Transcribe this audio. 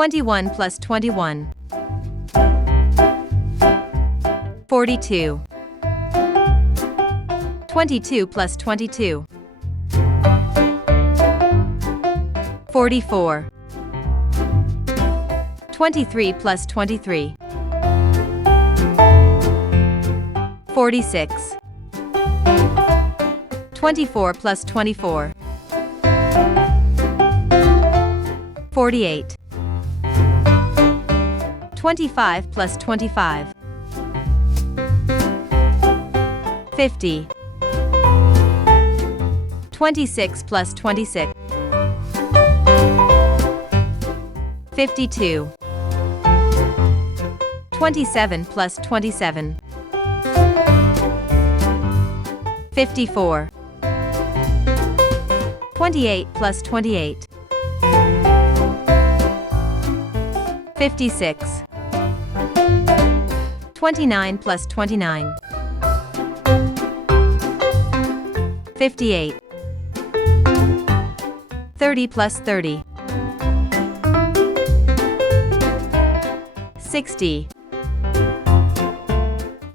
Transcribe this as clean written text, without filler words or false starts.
21 plus 21. 42. 22 plus 22. 44. 23 plus 23. 46. 24 plus 24. 48. 25 plus 25. 50. 26 plus 26. 52. 27 plus 27. 54. 28 plus 28. 56. 29 plus 29. 58. 30 plus 30. 60.